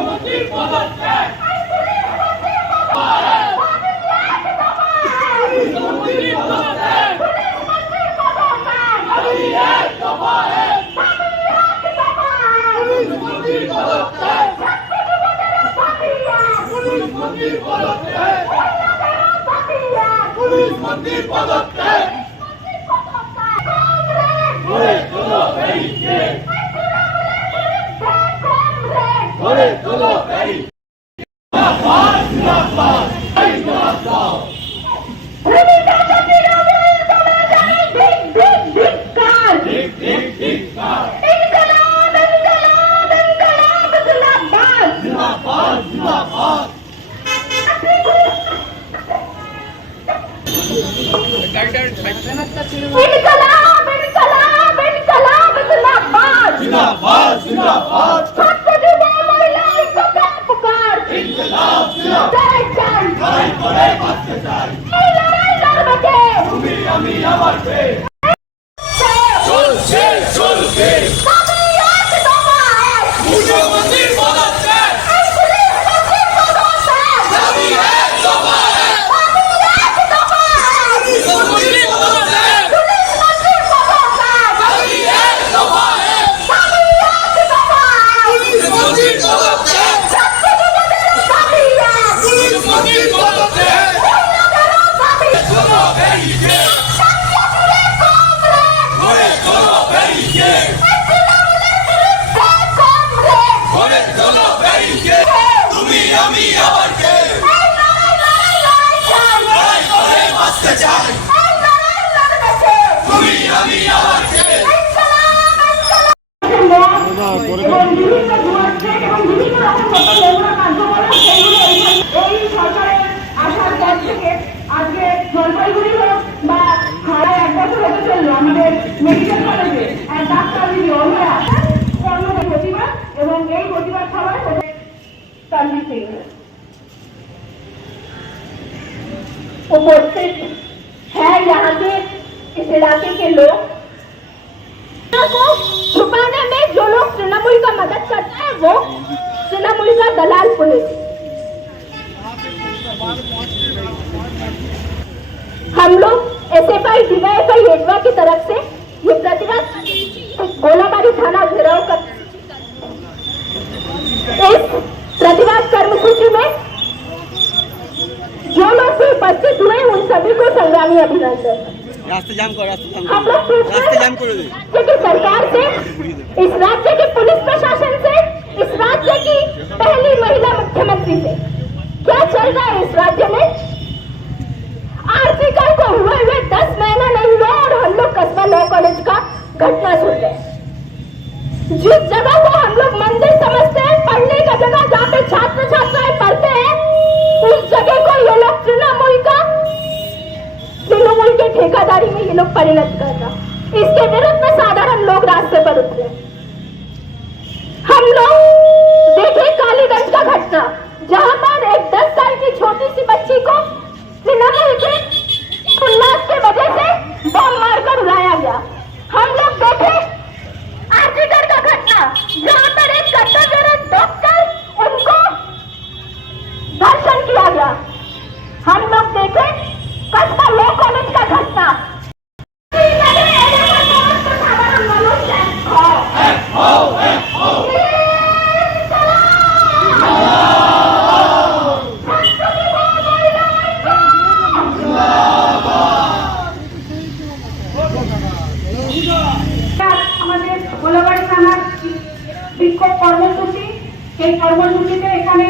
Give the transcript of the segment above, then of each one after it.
মন্দির পদক্ষেপ মন্দির পদক্ষেপ আমি আমার দেশ চলছে চাই বিভিন্ন যুবকদের এবং বিভিন্ন রকম इलाके के लोग। को छुपाने में जो लोग तृणमूल का मदद करते हैं, वो तृणमूल का दलाल पुलिस। हम लोग एस एफ़ आई डीवाईएफआई एडवा की तरफ़ से ये प्रतिवाद गोलाबारी थाना घेराव कर इस प्रतिवाद कर्मसूची में जो लोग उपस्थित हुए, उन सभी को संग्रामी अभिनंदन। रास्ते जाम करो रास्ते जाम करो। रास्ते जाम करो राज्य की सरकार से इस राज्य के पुलिस प्रशासन से इस राज्य की पहली महिला मुख्यमंत्री से? क्या चल रहा है इस राज्य में? आरती कल को हुए हुए दस महीना नहीं हुआ और हम लोग कस्बा लॉ कॉलेज का घटना सुन रहे हैं। আমাদের গোলাবাড়ি থানার বিক্ষোভ কর্মসূচি সেই কর্মসূচিতে এখানে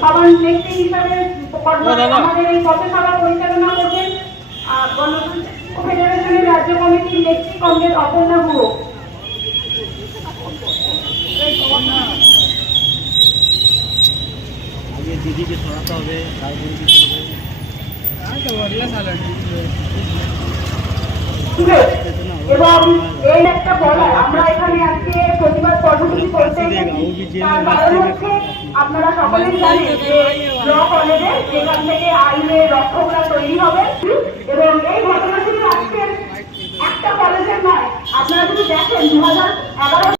সবার নেত্রী হিসাবে আমাদের এই পথসভা পরিচালনা করবেন গণতন্ত্র ফেডারেশনের রাজ্য কমিটির নেত্রী কংগ্রেস অপর্ণা গুহ। দিদিকে সরাতে হবে তারপরে দিতে হবে। এবং এই একটা বলার আমরা এখানে আজকে প্রতিবাদ কর্মসূচি করতে তার কারণ হচ্ছে আপনারা সকলেই জানেন যে ল কলেজে যেখান থেকে আইনের রক্ষকরা তৈরি হবে। এবং এই ঘটনা শুধু আজকের একটা কলেজের নয়। আপনারা যদি দেখেন দু হাজার এগারো